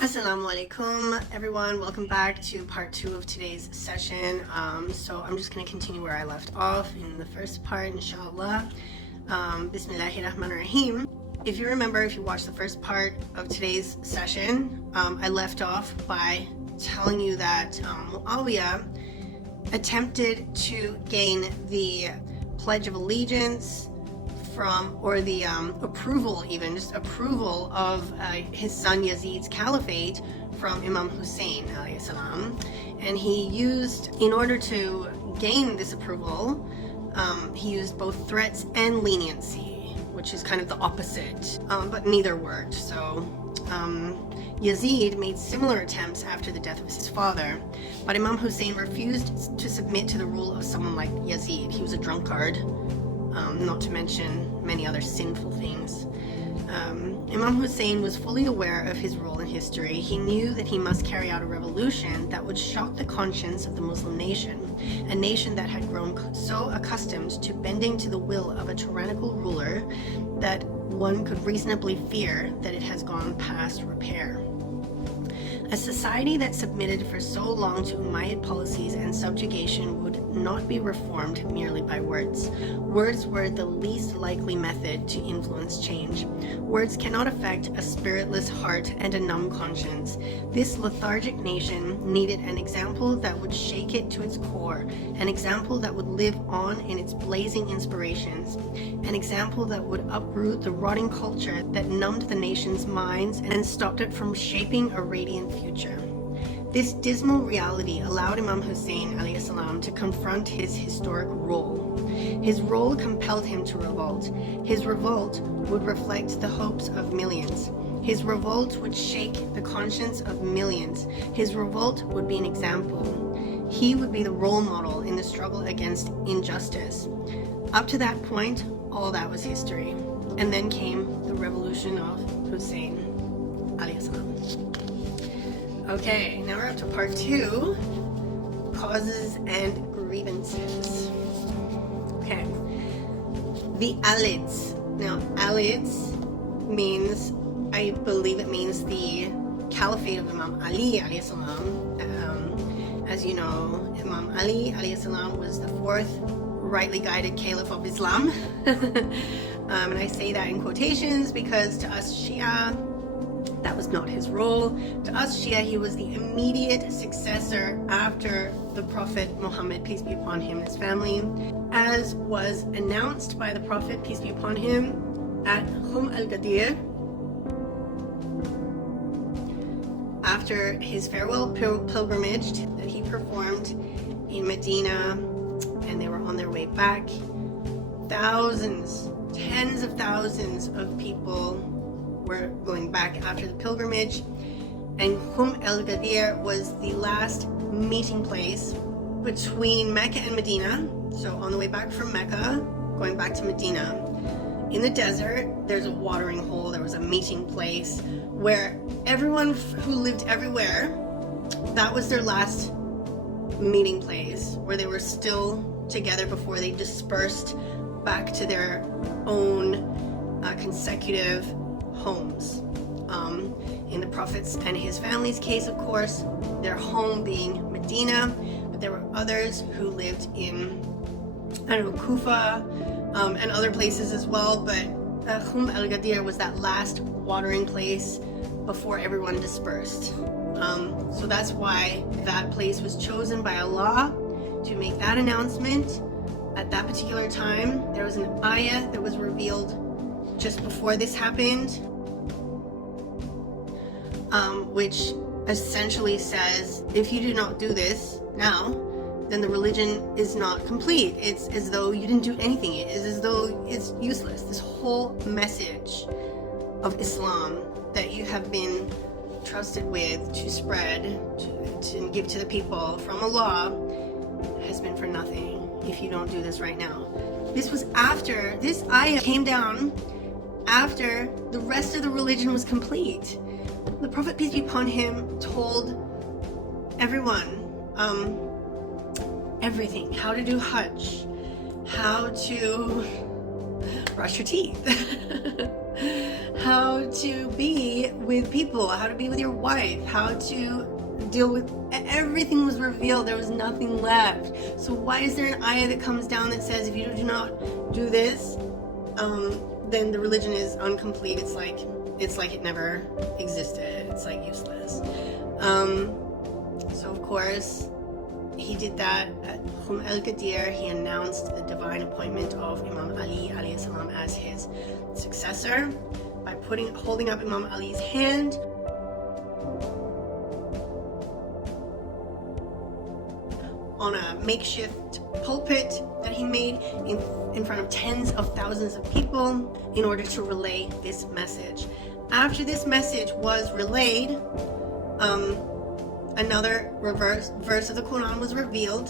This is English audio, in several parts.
Assalamu alaikum everyone, welcome back to part 2 of today's session. So I'm just going to continue where I left off in the first part, inshallah. Bismillahirrahmanirrahim. If you remember, if you watched the first part of today's session, I left off by telling you that Muawiyah attempted to gain the Pledge of Allegiance from, or the approval, even just approval of his son Yazid's Caliphate from Imam Hussain alayhi salam. And he used, in order to gain this approval, he used both threats and leniency, which is kind of the opposite, but neither worked. So Yazid made similar attempts after the death of his father, but Imam Hussain refused to submit to the rule of someone like Yazid. He was a drunkard, not to mention many other sinful things. Imam Hussain was fully aware of his role in history. He knew that he must carry out a revolution that would shock the conscience of the Muslim nation, a nation that had grown so accustomed to bending to the will of a tyrannical ruler that one could reasonably fear that it has gone past repair. A society that submitted for so long to Umayyad policies and subjugation would not be reformed merely by words. Words were the least likely method to influence change. Words cannot affect a spiritless heart and a numb conscience. This lethargic nation needed an example that would shake it to its core, an example that would live on in its blazing inspirations, an example that would uproot the rotting culture that numbed the nation's minds and stopped it from shaping a radiant future. This dismal reality allowed Imam Hussain alayhi salam to confront his historic role. His role compelled him to revolt. His revolt would reflect the hopes of millions. His revolt would shake the conscience of millions. His revolt would be an example. He would be the role model in the struggle against injustice. Up to that point, all that was history. And then came the revolution of Hussain alayhi salam. Okay, now we're up to part 2, causes and grievances. Okay, the Alids. Now, Alids means, I believe it means the Caliphate of Imam Ali alayhi salam. As you know, Imam Ali alayhi salam was the 4th rightly guided Caliph of Islam. And I say that in quotations because to us Shia, that was not his role. To us Shia, he was the immediate successor after the Prophet Muhammad, peace be upon him, and his family, as was announced by the Prophet, peace be upon him, at al-Ghadir, after his farewell pilgrimage that he performed in Medina, and they were on their way back. Thousands, tens of thousands of people were going back after the pilgrimage, and al-Ghadir was the last meeting place between Mecca and Medina. So on the way back from Mecca, going back to Medina, in the desert, there's a watering hole. There was a meeting place where everyone who lived everywhere, that was their last meeting place, where they were still together before they dispersed back to their own consecutive homes. In the Prophet's and his family's case, of course, their home being Medina, but there were others who lived in, I don't know, Kufa, and other places as well, but al-Ghadir was that last watering place before everyone dispersed. So that's why that place was chosen by Allah to make that announcement at that particular time. There was an ayah that was revealed just before this happened, which essentially says, if you do not do this now, then the religion is not complete. It's as though you didn't do anything. It is as though it's useless. This whole message of Islam that you have been trusted with to spread, to give to the people from Allah, has been for nothing if you don't do this right now. This was after, this ayah came down after the rest of the religion was complete. The Prophet, peace be upon him, told everyone everything: how to do Hajj, how to brush your teeth, how to be with people, how to be with your wife, how to deal with everything was revealed. There was nothing left. So why is there an ayah that comes down that says if you do not do this, then the religion is incomplete? It's like it never existed. It's like useless. So of course he did that. At al-Qadir, he announced the divine appointment of Imam Ali alayhi salam as his successor by holding up Imam Ali's hand on a makeshift pulpit that he made in front of tens of thousands of people in order to relay this message. After this message was relayed, another verse of the Quran was revealed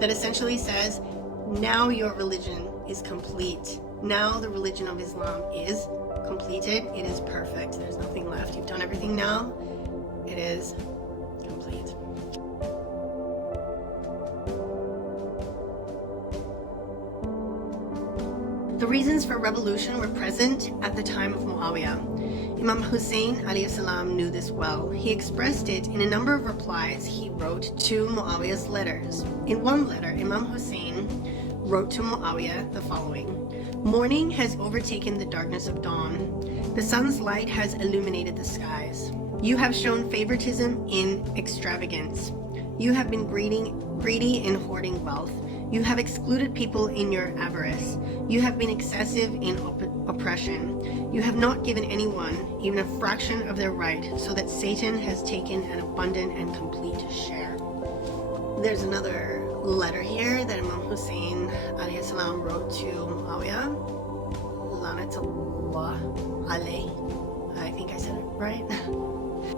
that essentially says, now your religion is complete. Now the religion of Islam is completed. It is perfect. There's nothing left. You've done everything now. It is complete. The reasons for revolution were present at the time of Muawiyah. Imam Hussain alayhi salam knew this well. He expressed it in a number of replies he wrote to Muawiyah's letters. In one letter, Imam Hussain wrote to Muawiyah the following: "Morning has overtaken the darkness of dawn. The sun's light has illuminated the skies. You have shown favoritism in extravagance. You have been greedy in hoarding wealth. You have excluded people in your avarice. You have been excessive in oppression. You have not given anyone even a fraction of their right, so that Satan has taken an abundant and complete share." There's another letter here that Imam Hussain alayhi salam wrote to Muawiyah. Lanatullah alayh. I think I said it right.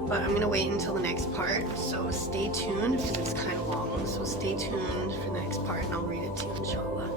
But I'm going to wait until the next part, so stay tuned because it's kind of long. So stay tuned for the next part and I'll read it to you, inshallah.